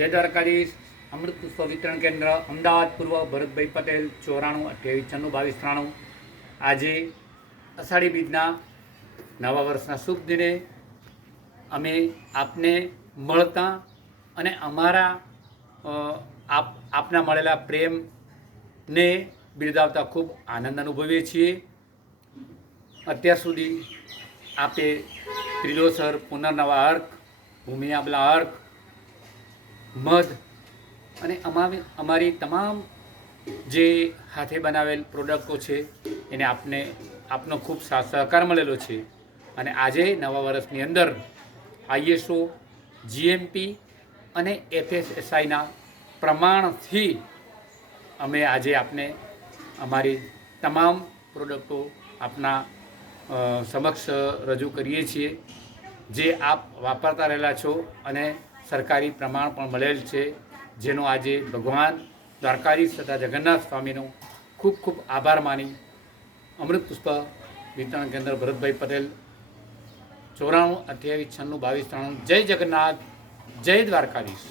જય દ્વારકાધીશ. અમૃત પુષ્પ વિતરણ કેન્દ્ર અમદાવાદ પૂર્વ, ભરતભાઈ પટેલ, 94 28 96 92. આજે અષાઢી બીજના નવા વર્ષના શુભ દિને અમે આપને મળતા અને અમારા આપના મળેલા પ્રેમને બિરદાવતા ખૂબ આનંદ અનુભવીએ છીએ. અત્યાર સુધી આપે ત્રિલોસર, પુનર્નવા અર્ક, ભૂમિ આબલા અર્ક, મધ અને અમારી તમામ જે હાથે બનાવેલ પ્રોડક્ટો છે એને આપનો ખૂબ સાથ સહકાર મળેલો છે. અને આજે નવા વર્ષની અંદર ISO, GMP અને FSSAIના પ્રમાણથી અમે આજે આપને અમારી તમામ પ્રોડક્ટો આપના સમક્ષ રજૂ કરીએ છીએ, જે આપ વાપરતા રહેલા છો અને સરકારી પ્રમાણ પણ મળેલ છે, જેનો આજે ભગવાન દ્વારકાધીશ તથા જગન્નાથ સ્વામીનો ખૂબ ખૂબ આભાર માની અમૃત પુષ્પ વિતરણ કેન્દ્ર ભરતભાઈ પટેલ, 94 28 96 22 93. જય જગન્નાથ, જય દ્વારકાધીશ.